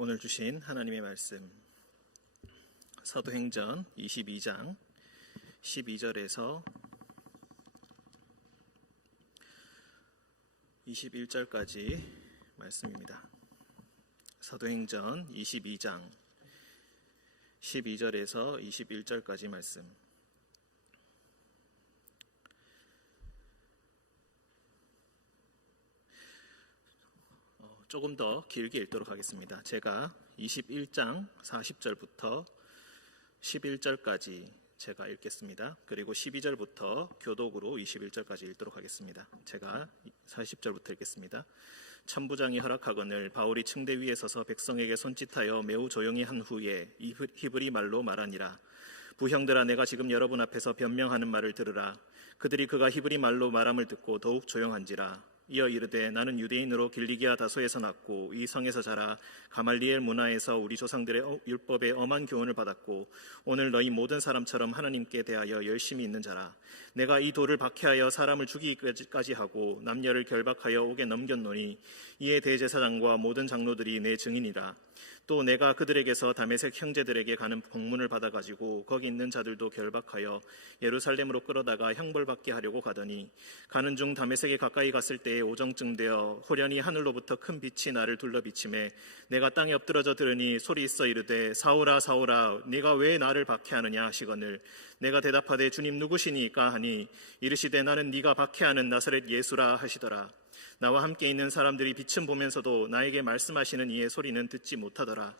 오늘 주신 하나님의 말씀 사도행전 22장 12절에서 21절까지 말씀입니다. 사도행전 22장 12절에서 21절까지 말씀. 조금 더 길게 읽도록 하겠습니다. 제가 21장 40절부터 11절까지 제가 읽겠습니다. 그리고 12절부터 교독으로 21절까지 읽도록 하겠습니다. 제가 40절부터 읽겠습니다. 천부장이 허락하거늘 바울이 층대 위에 서서 백성에게 손짓하여 매우 조용히 한 후에 히브리 말로 말하니라. 부형들아, 내가 지금 여러분 앞에서 변명하는 말을 들으라. 그들이 그가 히브리 말로 말함을 듣고 더욱 조용한지라. 이어 이르되, 나는 유대인으로 길리기아 다소에서 났고 이 성에서 자라 가말리엘 문화에서 우리 조상들의 율법에 엄한 교훈을 받았고 오늘 너희 모든 사람처럼 하나님께 대하여 열심히 있는 자라. 내가 이 돌을 박해하여 사람을 죽이기까지 하고 남녀를 결박하여 옥에 넘겼노니 이에 대제사장과 모든 장로들이 내 증인이라. 또 내가 그들에게서 다메섹 형제들에게 가는 공문을 받아가지고 거기 있는 자들도 결박하여 예루살렘으로 끌어다가 형벌받게 하려고 가더니 가는 중 다메섹에 가까이 갔을 때에 오정쯤 되어 호련히 하늘로부터 큰 빛이 나를 둘러 비치매 내가 땅에 엎드러져 들으니 소리 있어 이르되, 사울아 사울아, 네가 왜 나를 박해하느냐 하시거늘 내가 대답하되, 주님 누구시니까 하니 이르시되, 나는 네가 박해하는 나사렛 예수라 하시더라. 나와 함께 있는 사람들이 빛은 보면서도 나에게 말씀하시는 이의 소리는 듣지 못하더라.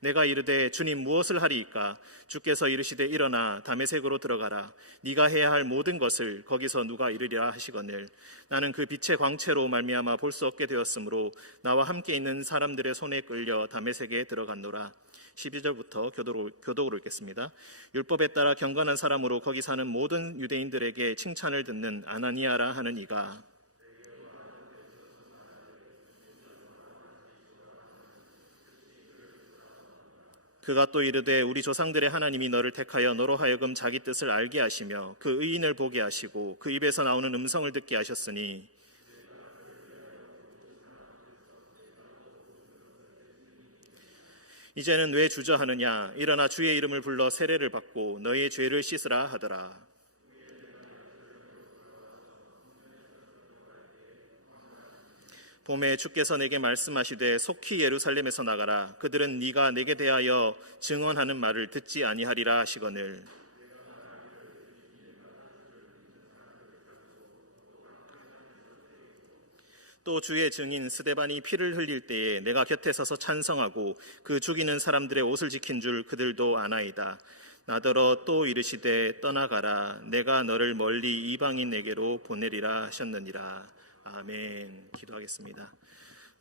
내가 이르되, 주님 무엇을 하리이까? 주께서 이르시되, 일어나 다메섹으로 들어가라. 네가 해야 할 모든 것을 거기서 누가 이르리라 하시거늘 나는 그 빛의 광채로 말미암아 볼 수 없게 되었으므로 나와 함께 있는 사람들의 손에 끌려 다메섹에 들어갔노라. 12절부터 교독으로 읽겠습니다. 율법에 따라 경건한 사람으로 거기 사는 모든 유대인들에게 칭찬을 듣는 아나니아라 하는 이가 그가 또 이르되, 우리 조상들의 하나님이 너를 택하여 너로 하여금 자기 뜻을 알게 하시며 그 의인을 보게 하시고 그 입에서 나오는 음성을 듣게 하셨으니 이제는 왜 주저하느냐? 일어나 주의 이름을 불러 세례를 받고 너희의 죄를 씻으라 하더라. 봄에 주께서 내게 말씀하시되, 속히 예루살렘에서 나가라. 그들은 네가 내게 대하여 증언하는 말을 듣지 아니하리라 하시거늘 또 주의 증인 스데반이 피를 흘릴 때에 내가 곁에 서서 찬성하고 그 죽이는 사람들의 옷을 지킨 줄 그들도 아나이다. 나더러 또 이르시되, 떠나가라. 내가 너를 멀리 이방인에게로 보내리라 하셨느니라. 아멘. 기도하겠습니다.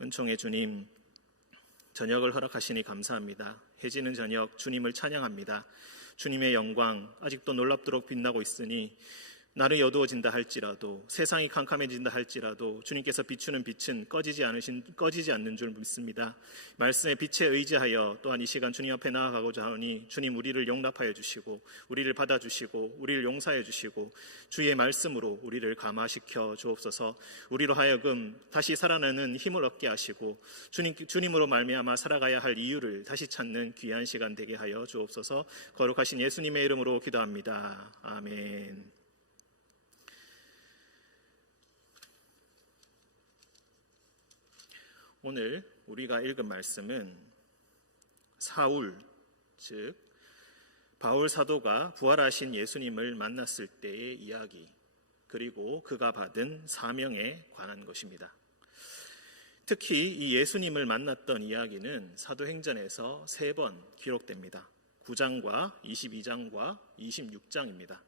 은총의 주님, 저녁을 허락하시니 감사합니다. 해지는 저녁 주님을 찬양합니다. 주님의 영광 아직도 놀랍도록 빛나고 있으니 날이 어두워진다 할지라도, 세상이 캄캄해진다 할지라도 주님께서 비추는 빛은 꺼지지 않는 줄 믿습니다. 말씀의 빛에 의지하여 또한 이 시간 주님 앞에 나아가고자 하니 주님, 우리를 용납하여 주시고 우리를 받아주시고 우리를 용서해 주시고 주의 말씀으로 우리를 감화시켜 주옵소서. 우리로 하여금 다시 살아나는 힘을 얻게 하시고 주님으로 말미암아 살아가야 할 이유를 다시 찾는 귀한 시간 되게 하여 주옵소서. 거룩하신 예수님의 이름으로 기도합니다. 아멘. 오늘 우리가 읽은 말씀은 사울, 즉 바울 사도가 부활하신 예수님을 만났을 때의 이야기, 그리고 그가 받은 사명에 관한 것입니다. 특히 이 예수님을 만났던 이야기는 사도행전에서 3번 기록됩니다. 9장과 22장과 26장입니다.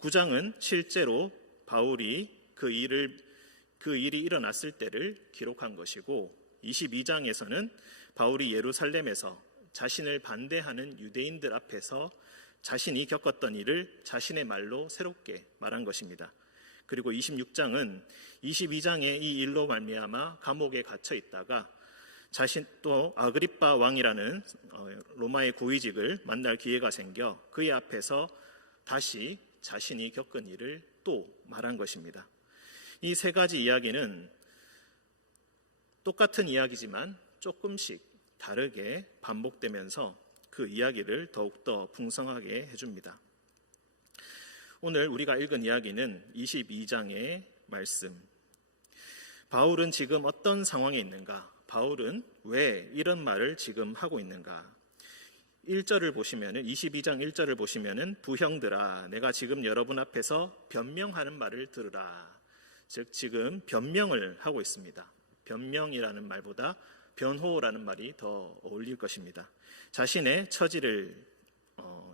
9장은 실제로 바울이 그 일이 일어났을 때를 기록한 것이고, 22장에서는 바울이 예루살렘에서 자신을 반대하는 유대인들 앞에서 자신이 겪었던 일을 자신의 말로 새롭게 말한 것입니다. 그리고 26장은 22장의 이 일로 말미암아 감옥에 갇혀 있다가 자신 또 아그리빠 왕이라는 로마의 고위직을 만날 기회가 생겨 그의 앞에서 다시 자신이 겪은 일을 또 말한 것입니다. 이 3가지 이야기는 똑같은 이야기지만 조금씩 다르게 반복되면서 그 이야기를 더욱더 풍성하게 해줍니다. 오늘 우리가 읽은 이야기는 22장의 말씀. 바울은 지금 어떤 상황에 있는가? 바울은 왜 이런 말을 지금 하고 있는가? 1절을 보시면은 22장 1절을 보시면은 부형들아 내가 지금 여러분 앞에서 변명하는 말을 들으라. 즉 지금 변명을 하고 있습니다. 변명이라는 말보다 변호라는 말이 더 어울릴 것입니다. 자신의 처지를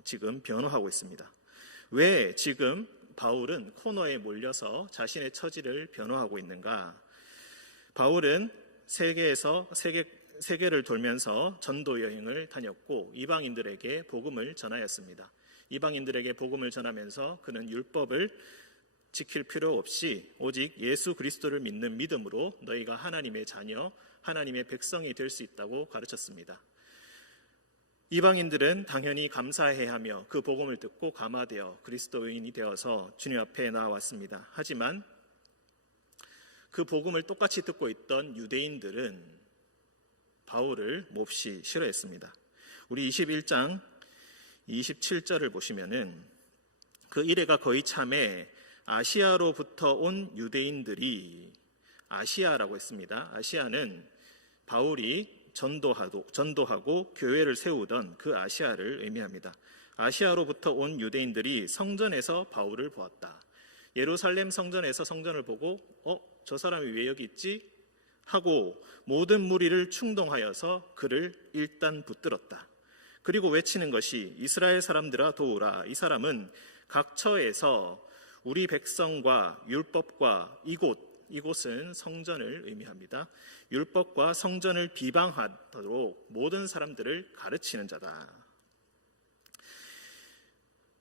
지금 변호하고 있습니다. 왜 지금 바울은 코너에 몰려서 자신의 처지를 변호하고 있는가? 바울은 세계를 돌면서 전도 여행을 다녔고 이방인들에게 복음을 전하였습니다. 이방인들에게 복음을 전하면서 그는 율법을 지킬 필요 없이 오직 예수 그리스도를 믿는 믿음으로 너희가 하나님의 자녀, 하나님의 백성이 될 수 있다고 가르쳤습니다. 이방인들은 당연히 감사해야 하며 그 복음을 듣고 감화되어 그리스도인이 되어서 주님 앞에 나왔습니다. 하지만 그 복음을 똑같이 듣고 있던 유대인들은 바울을 몹시 싫어했습니다. 우리 21장 27절을 보시면은 그 이래가 거의 참에 아시아로부터 온 유대인들이, 아시아라고 했습니다. 아시아는 바울이 전도하고 교회를 세우던 그 아시아를 의미합니다. 아시아로부터 온 유대인들이 성전에서 바울을 보았다. 예루살렘 성전에서 성전을 보고 저 사람이 왜 여기 있지? 하고 모든 무리를 충동하여서 그를 일단 붙들었다. 그리고 외치는 것이 이스라엘 사람들아 도우라. 이 사람은 각 처에서 우리 백성과 율법과 이곳은 성전을 의미합니다. 율법과 성전을 비방하도록 모든 사람들을 가르치는 자다.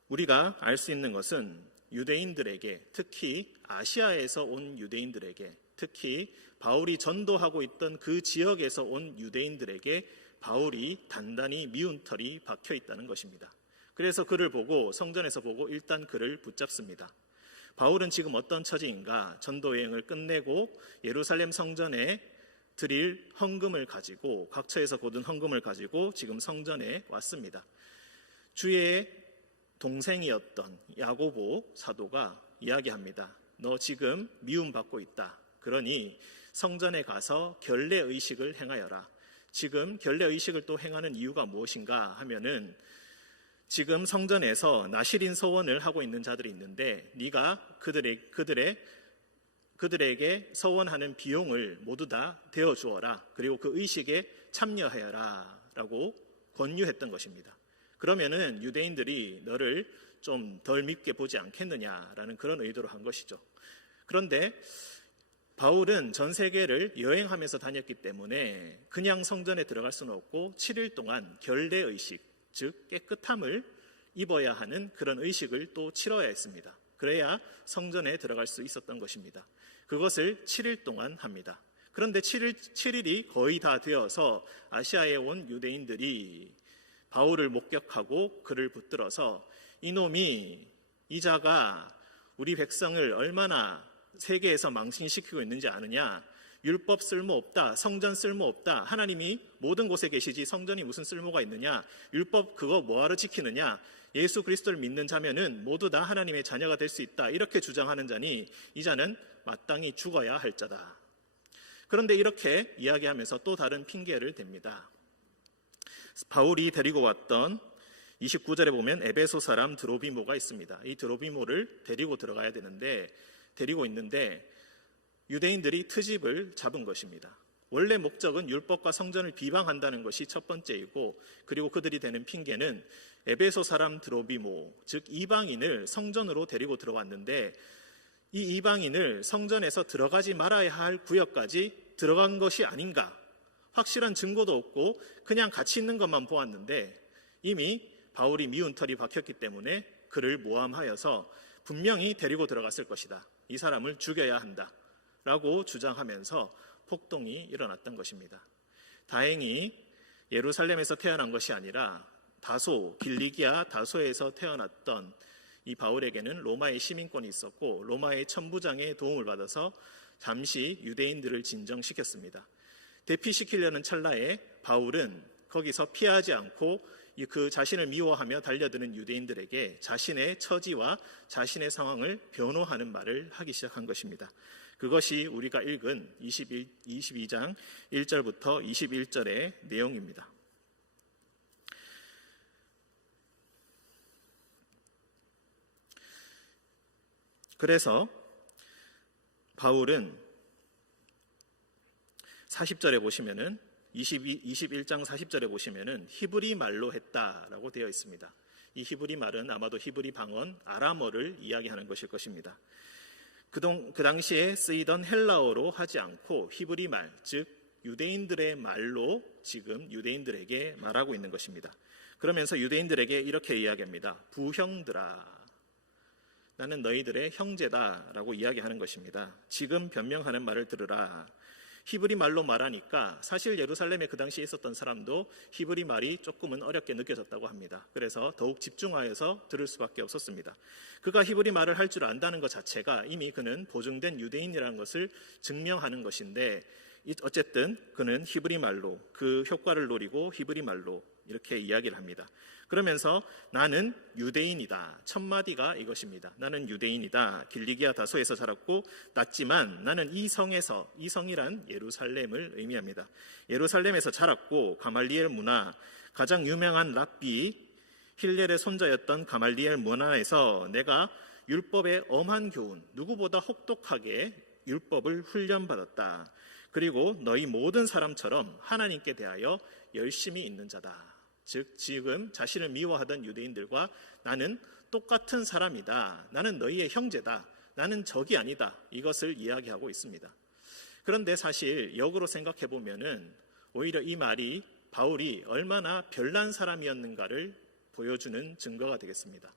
우리가 알 수 있는 것은 유대인들에게, 특히 아시아에서 온 유대인들에게, 특히 바울이 전도하고 있던 그 지역에서 온 유대인들에게 바울이 단단히 미운 털이 박혀 있다는 것입니다. 그래서 그를 보고, 성전에서 보고 일단 그를 붙잡습니다. 바울은 지금 어떤 처지인가? 전도 여행을 끝내고 예루살렘 성전에 드릴 헌금을 가지고, 각처에서 거둔 헌금을 가지고 지금 성전에 왔습니다. 주의 동생이었던 야고보 사도가 이야기합니다. 너 지금 미움받고 있다. 그러니 성전에 가서 결례의식을 행하여라. 지금 결례의식을 또 행하는 이유가 무엇인가 하면은 지금 성전에서 나실인 서원을 하고 있는 자들이 있는데 네가 그들에게 서원하는 비용을 모두 다 대어 주어라. 그리고 그 의식에 참여하여라 라고 권유했던 것입니다. 그러면은 유대인들이 너를 좀 덜 밉게 보지 않겠느냐라는 그런 의도로 한 것이죠. 그런데 바울은 전 세계를 여행하면서 다녔기 때문에 그냥 성전에 들어갈 수는 없고 7일 동안 결례의식, 즉 깨끗함을 입어야 하는 그런 의식을 또 치러야 했습니다. 그래야 성전에 들어갈 수 있었던 것입니다. 그것을 7일 동안 합니다. 그런데 7일이 거의 다 되어서 아시아에 온 유대인들이 바울을 목격하고 그를 붙들어서 이 자가 우리 백성을 얼마나 세계에서 망신시키고 있는지 아느냐? 율법 쓸모없다, 성전 쓸모없다, 하나님이 모든 곳에 계시지 성전이 무슨 쓸모가 있느냐? 율법 그거 뭐하러 지키느냐? 예수 그리스도를 믿는 자면은 모두 다 하나님의 자녀가 될 수 있다, 이렇게 주장하는 자니 이 자는 마땅히 죽어야 할 자다. 그런데 이렇게 이야기하면서 또 다른 핑계를 댑니다. 바울이 데리고 왔던 29절에 보면 에베소 사람 드로비모가 있습니다. 이 드로비모를 데리고 들어가야 되는데, 데리고 있는데 유대인들이 트집을 잡은 것입니다. 원래 목적은 율법과 성전을 비방한다는 것이 첫 번째이고, 그리고 그들이 대는 핑계는 에베소 사람 드로비모, 즉 이방인을 성전으로 데리고 들어왔는데 이 이방인을 성전에서 들어가지 말아야 할 구역까지 들어간 것이 아닌가, 확실한 증거도 없고 그냥 같이 있는 것만 보았는데 이미 바울이 미운 털이 박혔기 때문에 그를 모함하여서 분명히 데리고 들어갔을 것이다. 이 사람을 죽여야 한다 라고 주장하면서 폭동이 일어났던 것입니다. 다행히 예루살렘에서 태어난 것이 아니라 길리기아 다소에서 태어났던 이 바울에게는 로마의 시민권이 있었고 로마의 천부장의 도움을 받아서 잠시 유대인들을 진정시켰습니다. 대피시키려는 찰나에 바울은 거기서 피하지 않고 그 자신을 미워하며 달려드는 유대인들에게 자신의 처지와 자신의 상황을 변호하는 말을 하기 시작한 것입니다. 그것이 우리가 읽은 22장 1절부터 21절의 내용입니다. 그래서 바울은 40절에 보시면은 21장 40절에 보시면은 히브리 말로 했다라고 되어 있습니다. 이 히브리 말은 아마도 히브리 방언 아람어를 이야기하는 것일 것입니다. 그 당시에 쓰이던 헬라어로 하지 않고 히브리 말, 즉 유대인들의 말로 지금 유대인들에게 말하고 있는 것입니다. 그러면서 유대인들에게 이렇게 이야기합니다. 부형들아, 나는 너희들의 형제다라고 이야기하는 것입니다. 지금 변명하는 말을 들으라. 히브리 말로 말하니까 사실 예루살렘에 그 당시에 있었던 사람도 히브리 말이 조금은 어렵게 느껴졌다고 합니다. 그래서 더욱 집중하여서 들을 수밖에 없었습니다. 그가 히브리 말을 할 줄 안다는 것 자체가 이미 그는 보증된 유대인이라는 것을 증명하는 것인데, 어쨌든 그는 히브리 말로 그 효과를 노리고 히브리 말로 이렇게 이야기를 합니다. 그러면서 나는 유대인이다. 첫 마디가 이것입니다. 나는 유대인이다. 길리기아 다소에서 자랐고 낮지만 나는 이 성에서, 이 성이란 예루살렘을 의미합니다. 예루살렘에서 자랐고 가말리엘 문화, 가장 유명한 랍비 힐렐의 손자였던 가말리엘 문화에서 내가 율법의 엄한 교훈, 누구보다 혹독하게 율법을 훈련받았다. 그리고 너희 모든 사람처럼 하나님께 대하여 열심히 있는 자다. 즉 지금 자신을 미워하던 유대인들과 나는 똑같은 사람이다. 나는 너희의 형제다. 나는 적이 아니다. 이것을 이야기하고 있습니다. 그런데 사실 역으로 생각해 보면은 오히려 이 말이 바울이 얼마나 별난 사람이었는가를 보여주는 증거가 되겠습니다.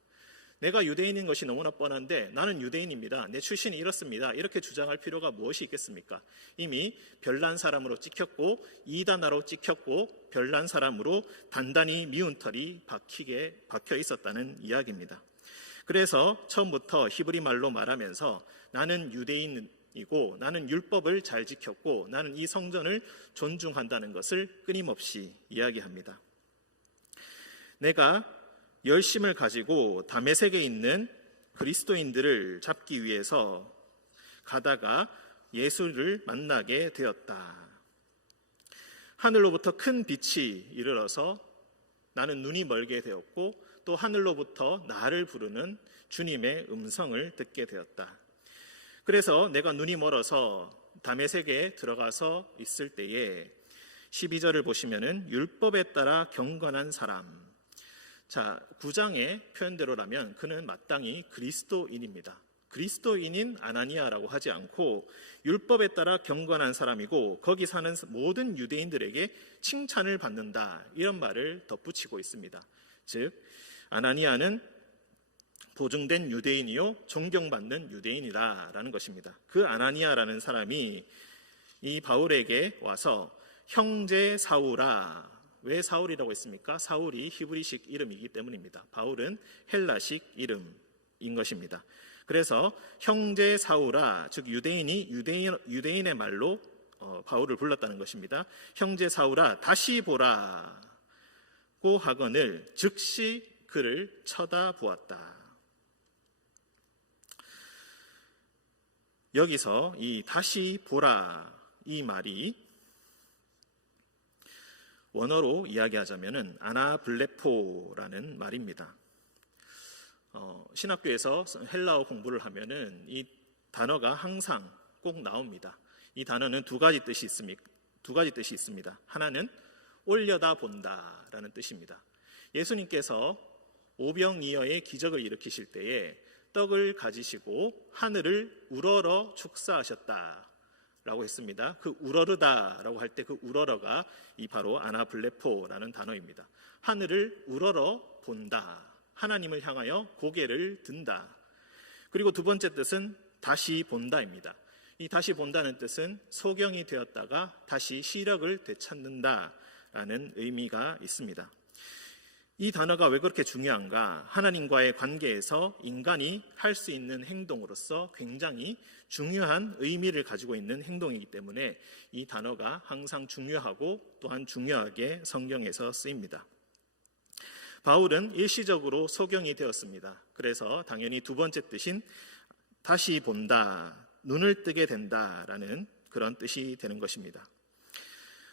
내가 유대인인 것이 너무나 뻔한데 나는 유대인입니다. 내 출신이 이렇습니다. 이렇게 주장할 필요가 무엇이 있겠습니까? 이미 별난 사람으로 찍혔고 이단아로 찍혔고 별난 사람으로 단단히 미운 털이 박혀 있었다는 이야기입니다. 그래서 처음부터 히브리 말로 말하면서 나는 유대인이고 나는 율법을 잘 지켰고 나는 이 성전을 존중한다는 것을 끊임없이 이야기합니다. 내가 열심을 가지고 다메섹에 있는 그리스도인들을 잡기 위해서 가다가 예수를 만나게 되었다. 하늘로부터 큰 빛이 이르러서 나는 눈이 멀게 되었고 또 하늘로부터 나를 부르는 주님의 음성을 듣게 되었다. 그래서 내가 눈이 멀어서 다메섹에 들어가서 있을 때에 12절을 보시면은 율법에 따라 경건한 사람, 자, 9장의 표현대로라면 그는 마땅히 그리스도인입니다. 그리스도인인 아나니아라고 하지 않고 율법에 따라 경건한 사람이고 거기 사는 모든 유대인들에게 칭찬을 받는다, 이런 말을 덧붙이고 있습니다. 즉 아나니아는 보증된 유대인이요 존경받는 유대인이다라는 것입니다. 그 아나니아라는 사람이 이 바울에게 와서 형제 사울아, 왜 사울이라고 했습니까? 사울이 히브리식 이름이기 때문입니다. 바울은 헬라식 이름인 것입니다. 그래서 형제 사울아, 즉 유대인의 말로 바울을 불렀다는 것입니다. 형제 사울아 다시 보라고 하거늘 즉시 그를 쳐다보았다. 여기서 이 다시 보라 이 말이 원어로 이야기하자면은 아나블레포라는 말입니다. 신학교에서 헬라어 공부를 하면은 이 단어가 항상 꼭 나옵니다. 이 단어는 두 가지 뜻이 있습니다. 하나는 올려다 본다라는 뜻입니다. 예수님께서 오병이어의 기적을 일으키실 때에 떡을 가지시고 하늘을 우러러 축사하셨다 라고 했습니다. 그 우러르다라고 할 때 그 우러러가 이 바로 아나블레포라는 단어입니다. 하늘을 우러러 본다, 하나님을 향하여 고개를 든다. 그리고 두 번째 뜻은 다시 본다입니다. 이 다시 본다는 뜻은 소경이 되었다가 다시 시력을 되찾는다라는 의미가 있습니다. 이 단어가 왜 그렇게 중요한가? 하나님과의 관계에서 인간이 할 수 있는 행동으로서 굉장히 중요한 의미를 가지고 있는 행동이기 때문에 이 단어가 항상 중요하고 또한 중요하게 성경에서 쓰입니다. 바울은 일시적으로 소경이 되었습니다. 그래서 당연히 두 번째 뜻인 다시 본다, 눈을 뜨게 된다라는 그런 뜻이 되는 것입니다.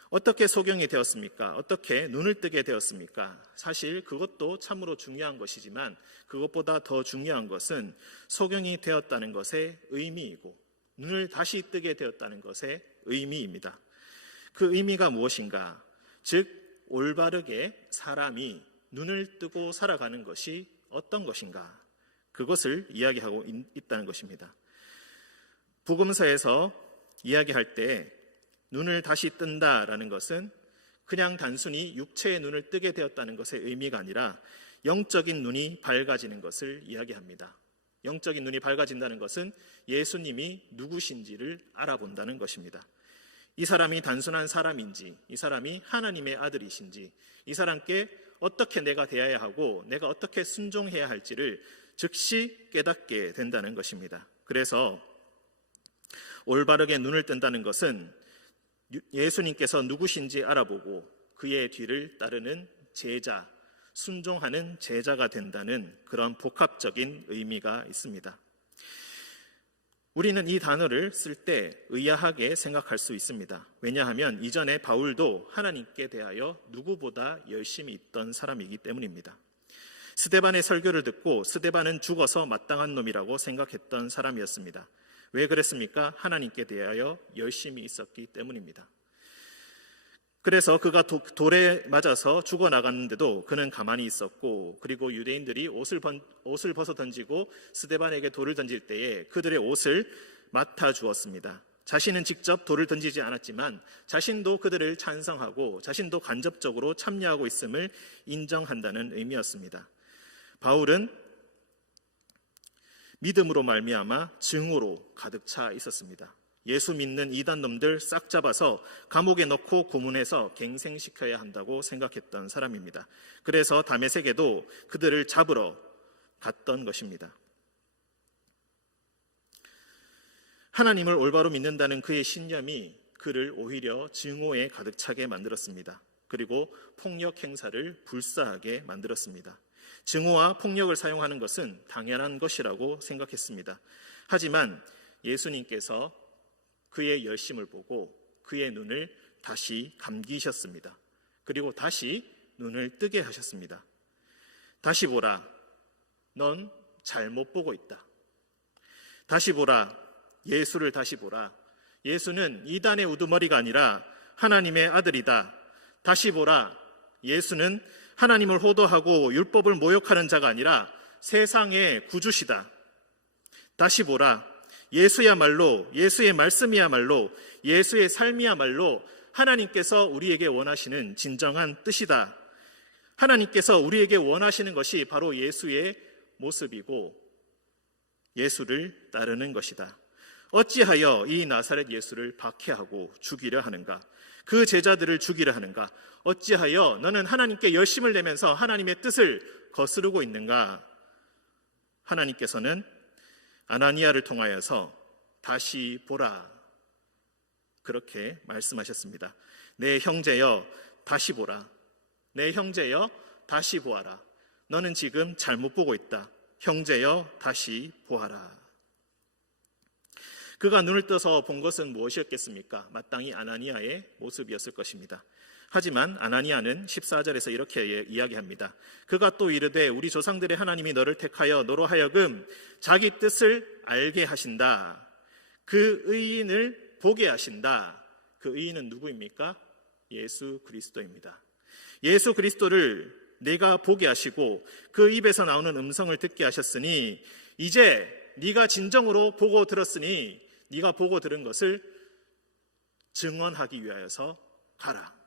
어떻게 소경이 되었습니까? 어떻게 눈을 뜨게 되었습니까? 사실 그것도 참으로 중요한 것이지만 그것보다 더 중요한 것은 소경이 되었다는 것의 의미이고 눈을 다시 뜨게 되었다는 것의 의미입니다. 그 의미가 무엇인가? 즉 올바르게 사람이 눈을 뜨고 살아가는 것이 어떤 것인가? 그것을 이야기하고 있다는 것입니다. 복음서에서 이야기할 때 눈을 다시 뜬다라는 것은 그냥 단순히 육체의 눈을 뜨게 되었다는 것의 의미가 아니라 영적인 눈이 밝아지는 것을 이야기합니다. 영적인 눈이 밝아진다는 것은 예수님이 누구신지를 알아본다는 것입니다. 이 사람이 단순한 사람인지, 이 사람이 하나님의 아들이신지, 이 사람께 어떻게 내가 대해야 하고 내가 어떻게 순종해야 할지를 즉시 깨닫게 된다는 것입니다. 그래서 올바르게 눈을 뜬다는 것은 예수님께서 누구신지 알아보고 그의 뒤를 따르는 제자, 순종하는 제자가 된다는 그런 복합적인 의미가 있습니다. 우리는 이 단어를 쓸 때 의아하게 생각할 수 있습니다. 왜냐하면 이전에 바울도 하나님께 대하여 누구보다 열심히 있던 사람이기 때문입니다. 스데반의 설교를 듣고 스데반은 죽어서 마땅한 놈이라고 생각했던 사람이었습니다. 왜 그랬습니까? 하나님께 대하여 열심히 있었기 때문입니다. 그래서 그가 돌에 맞아서 죽어나갔는데도 그는 가만히 있었고, 그리고 유대인들이 옷을 벗어 던지고 스데반에게 돌을 던질 때에 그들의 옷을 맡아 주었습니다. 자신은 직접 돌을 던지지 않았지만 자신도 그들을 찬성하고 자신도 간접적으로 참여하고 있음을 인정한다는 의미였습니다. 바울은 믿음으로 말미암아 증오로 가득 차 있었습니다. 예수 믿는 이단놈들 싹 잡아서 감옥에 넣고 고문해서 갱생시켜야 한다고 생각했던 사람입니다. 그래서 다메섹에도 그들을 잡으러 갔던 것입니다. 하나님을 올바로 믿는다는 그의 신념이 그를 오히려 증오에 가득 차게 만들었습니다. 그리고 폭력 행사를 불사하게 만들었습니다. 증오와 폭력을 사용하는 것은 당연한 것이라고 생각했습니다. 하지만 예수님께서 그의 열심을 보고 그의 눈을 다시 감기셨습니다. 그리고 다시 눈을 뜨게 하셨습니다. 다시 보라, 넌 잘못 보고 있다. 다시 보라, 예수를 다시 보라. 예수는 이단의 우두머리가 아니라 하나님의 아들이다. 다시 보라, 예수는 하나님을 호도하고 율법을 모욕하는 자가 아니라 세상의 구주시다. 다시 보라, 예수야말로, 예수의 말씀이야말로, 예수의 삶이야말로 하나님께서 우리에게 원하시는 진정한 뜻이다. 하나님께서 우리에게 원하시는 것이 바로 예수의 모습이고 예수를 따르는 것이다. 어찌하여 이 나사렛 예수를 박해하고 죽이려 하는가? 그 제자들을 죽이려 하는가? 어찌하여 너는 하나님께 열심을 내면서 하나님의 뜻을 거스르고 있는가? 하나님께서는 아나니아를 통하여서 다시 보라, 그렇게 말씀하셨습니다. 내 형제여 다시 보라. 내 형제여 다시 보아라. 너는 지금 잘못 보고 있다. 형제여 다시 보아라. 그가 눈을 떠서 본 것은 무엇이었겠습니까? 마땅히 아나니아의 모습이었을 것입니다. 하지만 아나니아는 14절에서 이렇게 이야기합니다. 그가 또 이르되 우리 조상들의 하나님이 너를 택하여 너로 하여금 자기 뜻을 알게 하신다. 그 의인을 보게 하신다. 그 의인은 누구입니까? 예수 그리스도입니다. 예수 그리스도를 내가 보게 하시고 그 입에서 나오는 음성을 듣게 하셨으니 이제 네가 진정으로 보고 들었으니 네가 보고 들은 것을 증언하기 위하여서 가라.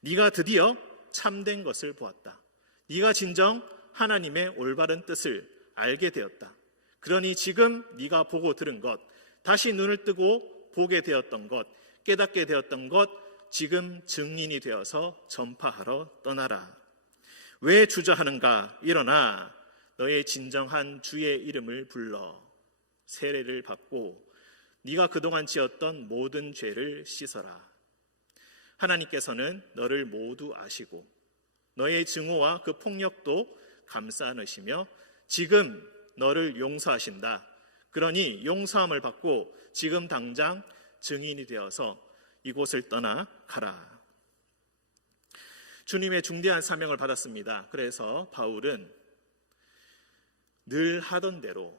네가 드디어 참된 것을 보았다. 네가 진정 하나님의 올바른 뜻을 알게 되었다. 그러니 지금 네가 보고 들은 것, 다시 눈을 뜨고 보게 되었던 것, 깨닫게 되었던 것, 지금 증인이 되어서 전파하러 떠나라. 왜 주저하는가? 일어나 너의 진정한 주의 이름을 불러 세례를 받고 네가 그동안 지었던 모든 죄를 씻어라. 하나님께서는 너를 모두 아시고 너의 증오와 그 폭력도 감싸 안으시며 지금 너를 용서하신다. 그러니 용서함을 받고 지금 당장 증인이 되어서 이곳을 떠나 가라. 주님의 중대한 사명을 받았습니다. 그래서 바울은 늘 하던 대로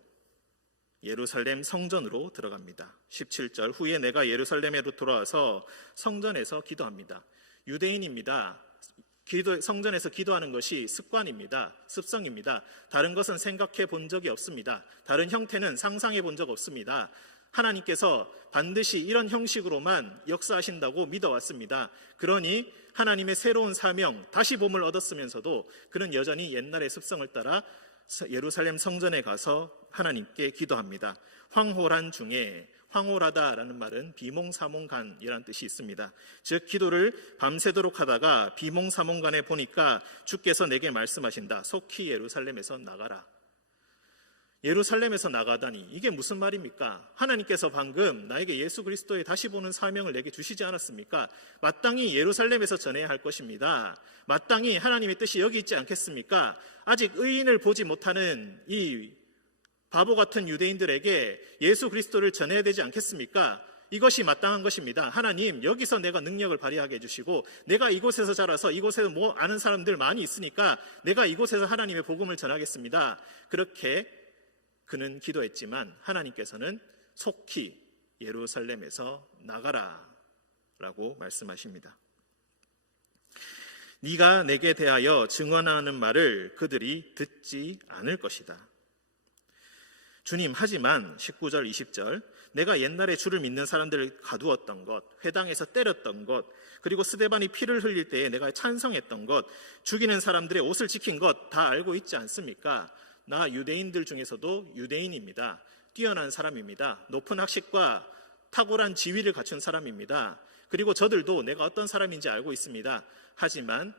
예루살렘 성전으로 들어갑니다. 17절 후에 내가 예루살렘으로 돌아와서 성전에서 기도합니다. 유대인입니다. 성전에서 기도하는 것이 습관입니다. 습성입니다. 다른 것은 생각해 본 적이 없습니다. 다른 형태는 상상해 본 적 없습니다. 하나님께서 반드시 이런 형식으로만 역사하신다고 믿어왔습니다. 그러니 하나님의 새로운 사명, 다시 봄을 얻었으면서도 그는 여전히 옛날의 습성을 따라 예루살렘 성전에 가서 하나님께 기도합니다. 황홀한 중에, 황홀하다라는 말은 비몽사몽간이라는 뜻이 있습니다. 즉 기도를 밤새도록 하다가 비몽사몽간에 보니까 주께서 내게 말씀하신다. 속히 예루살렘에서 나가라. 예루살렘에서 나가다니 이게 무슨 말입니까? 하나님께서 방금 나에게 예수 그리스도의 다시 보는 사명을 내게 주시지 않았습니까? 마땅히 예루살렘에서 전해야 할 것입니다. 마땅히 하나님의 뜻이 여기 있지 않겠습니까? 아직 의인을 보지 못하는 이 바보 같은 유대인들에게 예수 그리스도를 전해야 되지 않겠습니까? 이것이 마땅한 것입니다. 하나님, 여기서 내가 능력을 발휘하게 해주시고 내가 이곳에서 자라서 이곳에서 뭐 아는 사람들 많이 있으니까 내가 이곳에서 하나님의 복음을 전하겠습니다. 그렇게 그는 기도했지만 하나님께서는 속히 예루살렘에서 나가라 라고 말씀하십니다. 네가 내게 대하여 증언하는 말을 그들이 듣지 않을 것이다. 주님, 하지만 19절 20절 내가 옛날에 주를 믿는 사람들을 가두었던 것, 회당에서 때렸던 것, 그리고 스데반이 피를 흘릴 때에 내가 찬성했던 것, 죽이는 사람들의 옷을 지킨 것 다 알고 있지 않습니까? 나 유대인들 중에서도 유대인입니다. 뛰어난 사람입니다. 높은 학식과 탁월한 지위를 갖춘 사람입니다. 그리고 저들도 내가 어떤 사람인지 알고 있습니다. 하지만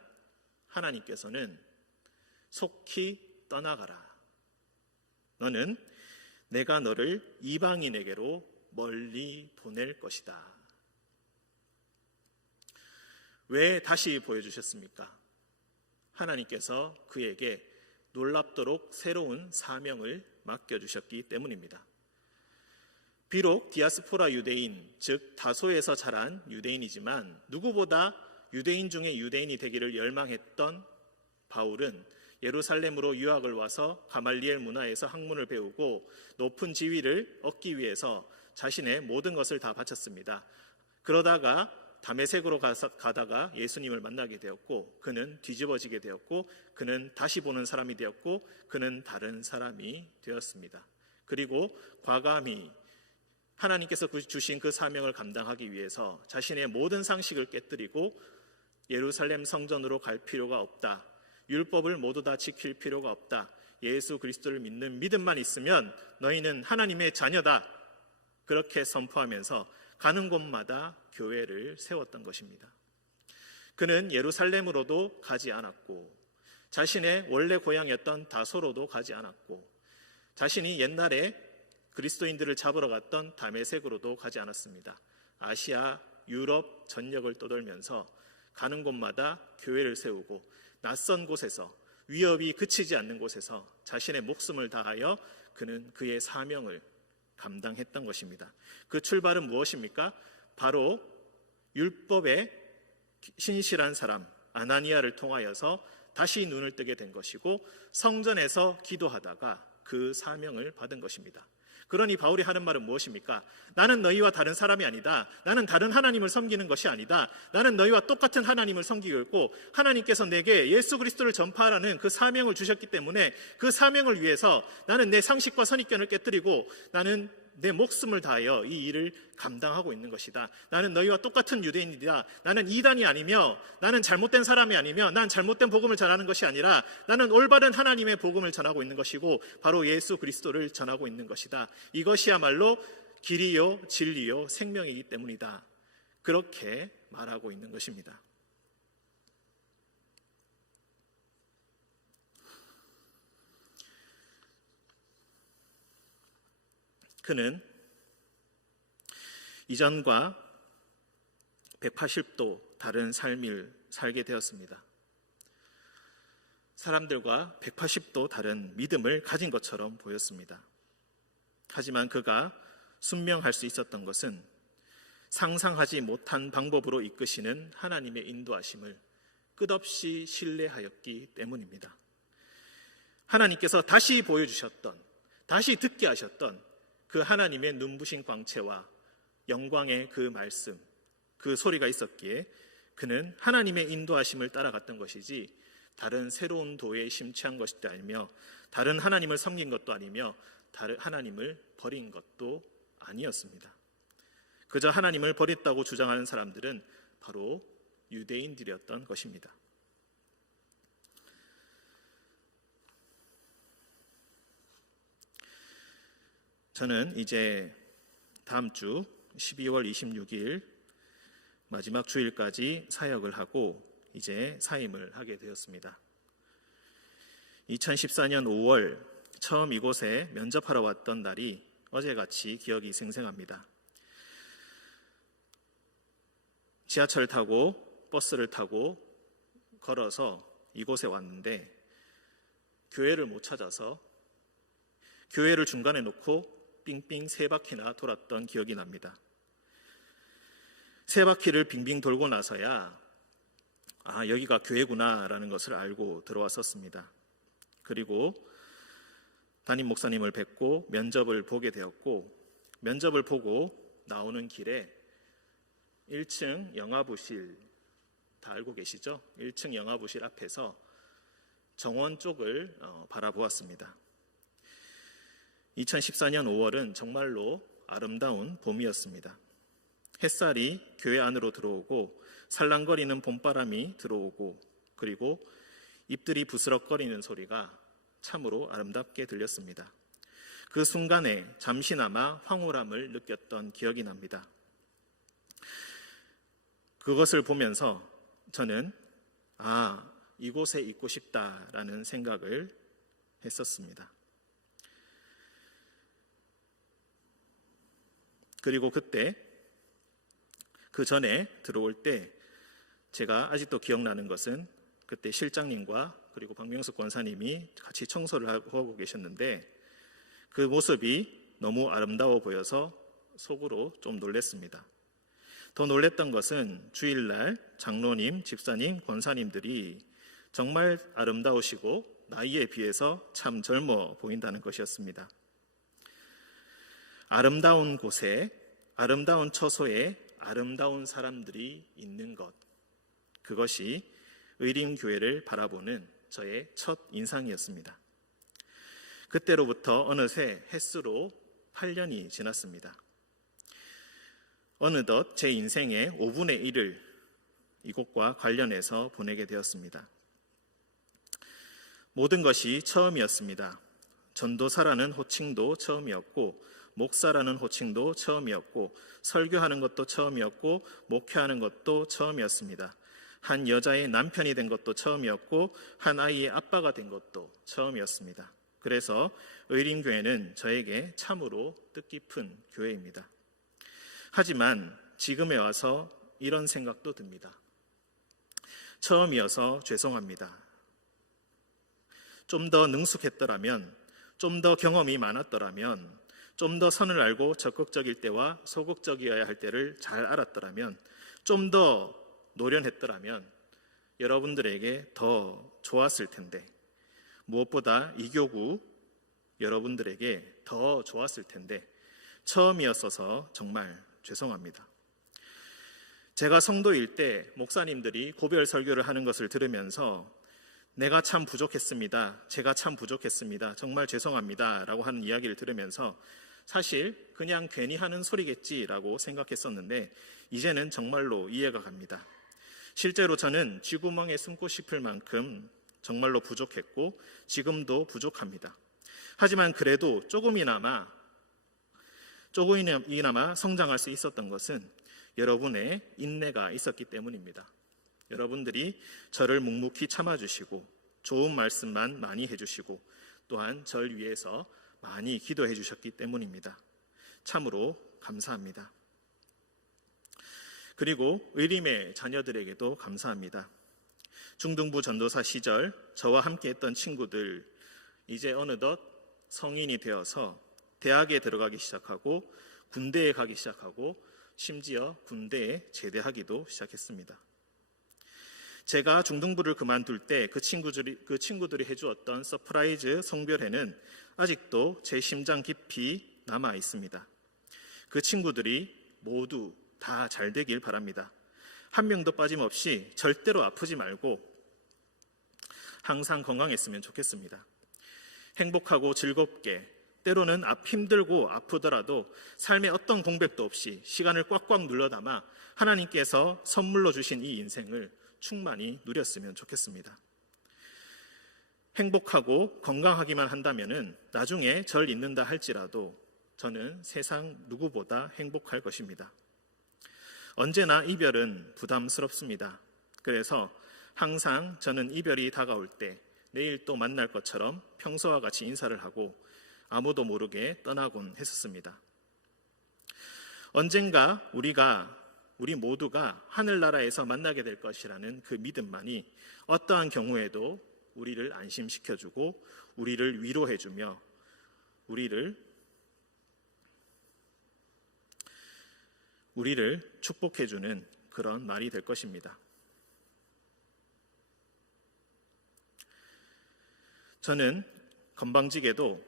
하나님께서는 속히 떠나가라. 너는 내가 너를 이방인에게로 멀리 보낼 것이다. 왜 다시 보여주셨습니까? 하나님께서 그에게 놀랍도록 새로운 사명을 맡겨주셨기 때문입니다. 비록 디아스포라 유대인, 즉 다소에서 자란 유대인이지만 누구보다 유대인 중에 유대인이 되기를 열망했던 바울은 예루살렘으로 유학을 와서 가말리엘 문화에서 학문을 배우고 높은 지위를 얻기 위해서 자신의 모든 것을 다 바쳤습니다. 그러다가 다메섹으로 가다가 예수님을 만나게 되었고 그는 뒤집어지게 되었고 그는 다시 보는 사람이 되었고 그는 다른 사람이 되었습니다. 그리고 과감히 하나님께서 주신 그 사명을 감당하기 위해서 자신의 모든 상식을 깨뜨리고 예루살렘 성전으로 갈 필요가 없다. 율법을 모두 다 지킬 필요가 없다. 예수 그리스도를 믿는 믿음만 있으면 너희는 하나님의 자녀다. 그렇게 선포하면서 가는 곳마다 교회를 세웠던 것입니다. 그는 예루살렘으로도 가지 않았고 자신의 원래 고향이었던 다소로도 가지 않았고 자신이 옛날에 그리스도인들을 잡으러 갔던 다메섹으로도 가지 않았습니다. 아시아, 유럽 전역을 떠돌면서 가는 곳마다 교회를 세우고 낯선 곳에서 위협이 그치지 않는 곳에서 자신의 목숨을 다하여 그는 그의 사명을 감당했던 것입니다. 그 출발은 무엇입니까? 바로 율법에 신실한 사람 아나니아를 통하여서 다시 눈을 뜨게 된 것이고 성전에서 기도하다가 그 사명을 받은 것입니다. 그러니 바울이 하는 말은 무엇입니까? 나는 너희와 다른 사람이 아니다. 나는 다른 하나님을 섬기는 것이 아니다. 나는 너희와 똑같은 하나님을 섬기고 있고 하나님께서 내게 예수 그리스도를 전파하라는 그 사명을 주셨기 때문에 그 사명을 위해서 나는 내 상식과 선입견을 깨뜨리고 나는 내 목숨을 다하여 이 일을 감당하고 있는 것이다. 나는 너희와 똑같은 유대인이다. 나는 이단이 아니며 나는 잘못된 사람이 아니며 난 잘못된 복음을 전하는 것이 아니라 나는 올바른 하나님의 복음을 전하고 있는 것이고 바로 예수 그리스도를 전하고 있는 것이다. 이것이야말로 길이요 진리요 생명이기 때문이다. 그렇게 말하고 있는 것입니다. 그는 이전과 180도 다른 삶을 살게 되었습니다. 사람들과 180도 다른 믿음을 가진 것처럼 보였습니다. 하지만 그가 순명할 수 있었던 것은 상상하지 못한 방법으로 이끄시는 하나님의 인도하심을 끝없이 신뢰하였기 때문입니다. 하나님께서 다시 보여주셨던, 다시 듣게 하셨던 그 하나님의 눈부신 광채와 영광의 그 말씀, 그 소리가 있었기에 그는 하나님의 인도하심을 따라갔던 것이지 다른 새로운 도에 심취한 것도 아니며 다른 하나님을 섬긴 것도 아니며 다른 하나님을 버린 것도 아니었습니다. 그저 하나님을 버렸다고 주장하는 사람들은 바로 유대인들이었던 것입니다. 저는 이제 다음 주 12월 26일 마지막 주일까지 사역을 하고 이제 사임을 하게 되었습니다. 2014년 5월 처음 이곳에 면접하러 왔던 날이 어제같이 기억이 생생합니다. 지하철 타고 버스를 타고 걸어서 이곳에 왔는데 교회를 못 찾아서 교회를 중간에 놓고 빙빙 3바퀴나 돌았던 기억이 납니다. 3바퀴를 빙빙 돌고 나서야 여기가 교회구나 라는 것을 알고 들어왔었습니다. 그리고 담임 목사님을 뵙고 면접을 보게 되었고, 면접을 보고 나오는 길에 1층 영화부실, 다 알고 계시죠? 1층 영화부실 앞에서 정원 쪽을 바라보았습니다. 2014년 5월은 정말로 아름다운 봄이었습니다. 햇살이 교회 안으로 들어오고 살랑거리는 봄바람이 들어오고 그리고 잎들이 부스럭거리는 소리가 참으로 아름답게 들렸습니다. 그 순간에 잠시나마 황홀함을 느꼈던 기억이 납니다. 그것을 보면서 저는 이곳에 있고 싶다라는 생각을 했었습니다. 그리고 그때 그 전에 들어올 때 제가 아직도 기억나는 것은 그때 실장님과 그리고 박명숙 권사님이 같이 청소를 하고 계셨는데 그 모습이 너무 아름다워 보여서 속으로 좀 놀랐습니다. 더 놀랐던 것은 주일날 장로님, 집사님, 권사님들이 정말 아름다우시고 나이에 비해서 참 젊어 보인다는 것이었습니다. 아름다운 곳에, 아름다운 처소에 아름다운 사람들이 있는 것, 그것이 의림교회를 바라보는 저의 첫 인상이었습니다. 그때로부터 어느새 햇수로 8년이 지났습니다. 어느덧 제 인생의 5분의 1을 이곳과 관련해서 보내게 되었습니다. 모든 것이 처음이었습니다. 전도사라는 호칭도 처음이었고 목사라는 호칭도 처음이었고 설교하는 것도 처음이었고 목회하는 것도 처음이었습니다. 한 여자의 남편이 된 것도 처음이었고 한 아이의 아빠가 된 것도 처음이었습니다. 그래서 의림교회는 저에게 참으로 뜻깊은 교회입니다. 하지만 지금에 와서 이런 생각도 듭니다. 처음이어서 죄송합니다. 좀 더 능숙했더라면, 좀 더 경험이 많았더라면, 좀 더 선을 알고 적극적일 때와 소극적이어야 할 때를 잘 알았더라면, 좀 더 노련했더라면 여러분들에게 더 좋았을 텐데, 무엇보다 이 교구 여러분들에게 더 좋았을 텐데 처음이었어서 정말 죄송합니다. 제가 성도일 때 목사님들이 고별 설교를 하는 것을 들으면서 내가 참 부족했습니다. 제가 참 부족했습니다. 정말 죄송합니다. 라고 하는 이야기를 들으면서 사실 그냥 괜히 하는 소리겠지라고 생각했었는데 이제는 정말로 이해가 갑니다. 실제로 저는 쥐구멍에 숨고 싶을 만큼 정말로 부족했고 지금도 부족합니다. 하지만 그래도 조금이나마 성장할 수 있었던 것은 여러분의 인내가 있었기 때문입니다. 여러분들이 저를 묵묵히 참아주시고 좋은 말씀만 많이 해주시고 또한 저를 위해서 많이 기도해 주셨기 때문입니다. 참으로 감사합니다. 그리고 의림의 자녀들에게도 감사합니다. 중등부 전도사 시절 저와 함께했던 친구들 이제 어느덧 성인이 되어서 대학에 들어가기 시작하고 군대에 가기 시작하고 심지어 군대에 제대하기도 시작했습니다. 제가 중등부를 그만둘 때 그 친구들이 해주었던 서프라이즈 성별회는 아직도 제 심장 깊이 남아 있습니다. 그 친구들이 모두 다 잘 되길 바랍니다. 한 명도 빠짐없이 절대로 아프지 말고 항상 건강했으면 좋겠습니다. 행복하고 즐겁게, 때로는 힘들고 아프더라도 삶의 어떤 공백도 없이 시간을 꽉꽉 눌러 담아 하나님께서 선물로 주신 이 인생을 충만히 누렸으면 좋겠습니다. 행복하고 건강하기만 한다면은 나중에 절 잊는다 할지라도 저는 세상 누구보다 행복할 것입니다. 언제나 이별은 부담스럽습니다. 그래서 항상 저는 이별이 다가올 때 내일 또 만날 것처럼 평소와 같이 인사를 하고 아무도 모르게 떠나곤 했었습니다. 언젠가 우리 모두가 하늘나라에서 만나게 될 것이라는 그 믿음만이 어떠한 경우에도 우리를 안심시켜주고 우리를 위로해주며 우리를 축복해주는 그런 말이 될 것입니다. 저는 건방지게도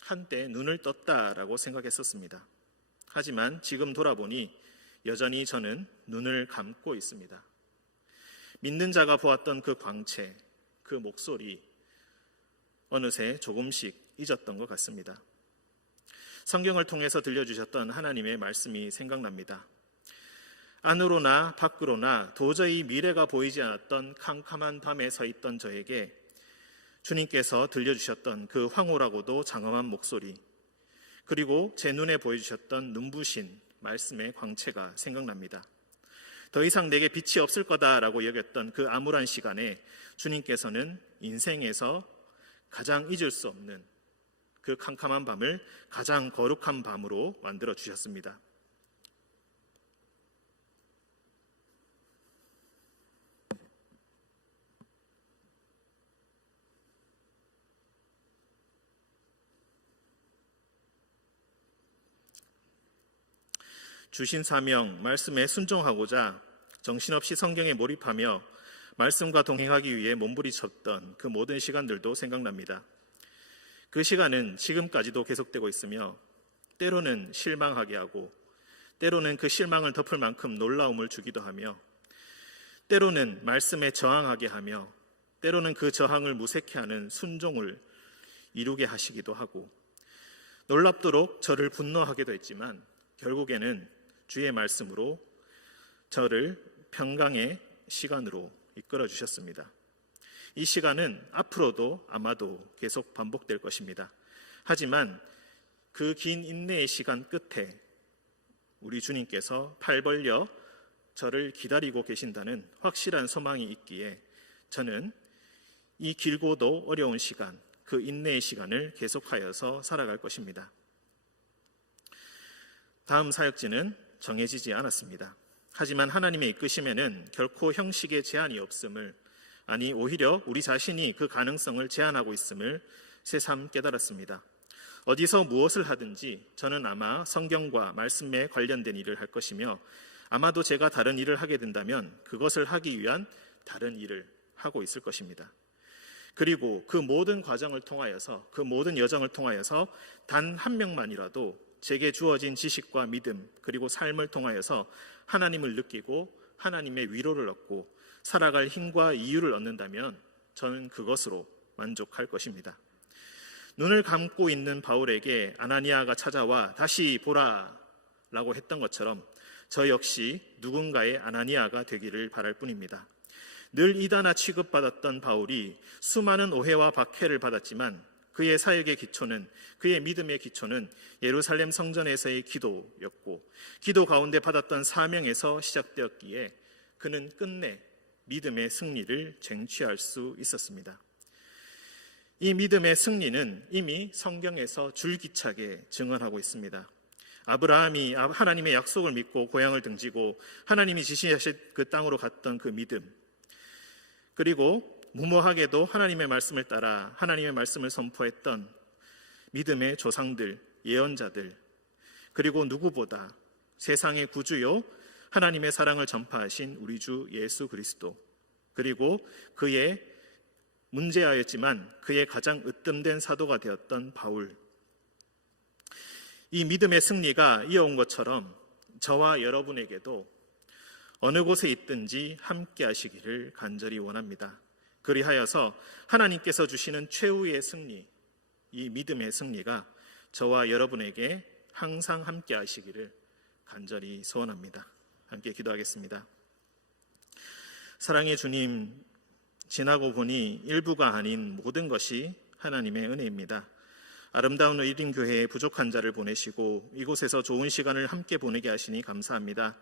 한때 눈을 떴다라고 생각했었습니다. 하지만 지금 돌아보니 여전히 저는 눈을 감고 있습니다. 믿는 자가 보았던 그 광채, 그 목소리, 어느새 조금씩 잊었던 것 같습니다. 성경을 통해서 들려주셨던 하나님의 말씀이 생각납니다. 안으로나 밖으로나 도저히 미래가 보이지 않았던 캄캄한 밤에 서 있던 저에게 주님께서 들려주셨던 그 황홀하고도 장엄한 목소리, 그리고 제 눈에 보여주셨던 눈부신 말씀의 광채가 생각납니다. 더 이상 내게 빛이 없을 거다라고 여겼던 그 암울한 시간에 주님께서는 인생에서 가장 잊을 수 없는 그 캄캄한 밤을 가장 거룩한 밤으로 만들어 주셨습니다. 주신 사명, 말씀에 순종하고자 정신없이 성경에 몰입하며 말씀과 동행하기 위해 몸부림쳤던 그 모든 시간들도 생각납니다. 그 시간은 지금까지도 계속되고 있으며 때로는 실망하게 하고 때로는 그 실망을 덮을 만큼 놀라움을 주기도 하며 때로는 말씀에 저항하게 하며 때로는 그 저항을 무색해 하는 순종을 이루게 하시기도 하고 놀랍도록 저를 분노하게도 했지만 결국에는 주의 말씀으로 저를 평강의 시간으로 이끌어 주셨습니다. 이 시간은 앞으로도 아마도 계속 반복될 것입니다. 하지만 그 긴 인내의 시간 끝에 우리 주님께서 팔 벌려 저를 기다리고 계신다는 확실한 소망이 있기에 저는 이 길고도 어려운 시간, 그 인내의 시간을 계속하여서 살아갈 것입니다. 다음 사역지는 정해지지 않았습니다. 하지만 하나님의 이끄심에는 결코 형식의 제한이 없음을, 아니 오히려 우리 자신이 그 가능성을 제한하고 있음을 새삼 깨달았습니다. 어디서 무엇을 하든지 저는 아마 성경과 말씀에 관련된 일을 할 것이며 아마도 제가 다른 일을 하게 된다면 그것을 하기 위한 다른 일을 하고 있을 것입니다. 그리고 그 모든 과정을 통하여서, 그 모든 여정을 통하여서 단 한 명만이라도 제게 주어진 지식과 믿음 그리고 삶을 통하여서 하나님을 느끼고 하나님의 위로를 얻고 살아갈 힘과 이유를 얻는다면 저는 그것으로 만족할 것입니다. 눈을 감고 있는 바울에게 아나니아가 찾아와 다시 보라 라고 했던 것처럼 저 역시 누군가의 아나니아가 되기를 바랄 뿐입니다. 늘 이단아 취급받았던 바울이 수많은 오해와 박해를 받았지만 그의 사역의 기초는, 그의 믿음의 기초는 예루살렘 성전에서의 기도였고 기도 가운데 받았던 사명에서 시작되었기에 그는 끝내 믿음의 승리를 쟁취할 수 있었습니다. 이 믿음의 승리는 이미 성경에서 줄기차게 증언하고 있습니다. 아브라함이 하나님의 약속을 믿고 고향을 등지고 하나님이 지시하신 그 땅으로 갔던 그 믿음, 그리고 무모하게도 하나님의 말씀을 따라 하나님의 말씀을 선포했던 믿음의 조상들, 예언자들, 그리고 누구보다 세상의 구주요 하나님의 사랑을 전파하신 우리 주 예수 그리스도, 그리고 그의 문제하였지만 그의 가장 으뜸된 사도가 되었던 바울, 이 믿음의 승리가 이어온 것처럼 저와 여러분에게도 어느 곳에 있든지 함께 하시기를 간절히 원합니다. 그리하여서 하나님께서 주시는 최후의 승리, 이 믿음의 승리가 저와 여러분에게 항상 함께 하시기를 간절히 소원합니다. 함께 기도하겠습니다. 사랑의 주님, 지나고 보니 일부가 아닌 모든 것이 하나님의 은혜입니다. 아름다운 의림교회에 부족한 자를 보내시고 이곳에서 좋은 시간을 함께 보내게 하시니 감사합니다.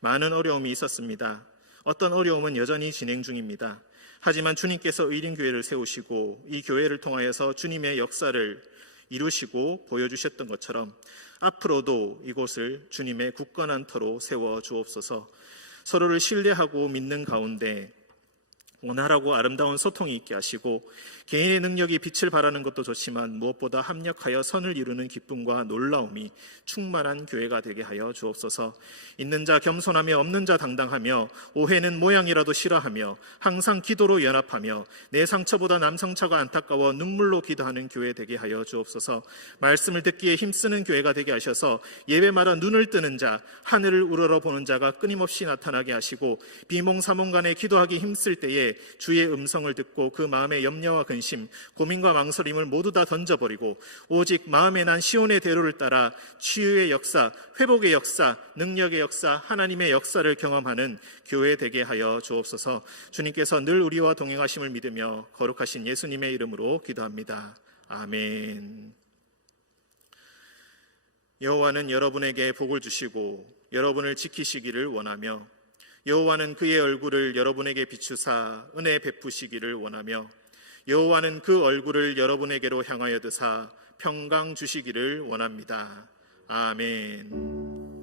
많은 어려움이 있었습니다. 어떤 어려움은 여전히 진행 중입니다. 하지만 주님께서 의림교회를 세우시고 이 교회를 통하여서 주님의 역사를 이루시고 보여주셨던 것처럼 앞으로도 이곳을 주님의 굳건한 터로 세워 주옵소서. 서로를 신뢰하고 믿는 가운데 원활하고 아름다운 소통이 있게 하시고 개인의 능력이 빛을 발하는 것도 좋지만 무엇보다 합력하여 선을 이루는 기쁨과 놀라움이 충만한 교회가 되게 하여 주옵소서. 있는 자 겸손하며 없는 자 당당하며 오해는 모양이라도 싫어하며 항상 기도로 연합하며 내 상처보다 남 상처가 안타까워 눈물로 기도하는 교회 되게 하여 주옵소서. 말씀을 듣기에 힘쓰는 교회가 되게 하셔서 예배마다 눈을 뜨는 자, 하늘을 우러러보는 자가 끊임없이 나타나게 하시고 비몽사몽간에 기도하기 힘쓸 때에 주의 음성을 듣고 그 마음의 염려와 근심, 고민과 망설임을 모두 다 던져버리고 오직 마음에 난 시온의 대로를 따라 치유의 역사, 회복의 역사, 능력의 역사, 하나님의 역사를 경험하는 교회 되게 하여 주옵소서. 주님께서 늘 우리와 동행하심을 믿으며 거룩하신 예수님의 이름으로 기도합니다. 아멘. 여호와는 여러분에게 복을 주시고 여러분을 지키시기를 원하며 여호와는 그의 얼굴을 여러분에게 비추사 은혜 베푸시기를 원하며 여호와는 그 얼굴을 여러분에게로 향하여 드사 평강 주시기를 원합니다. 아멘.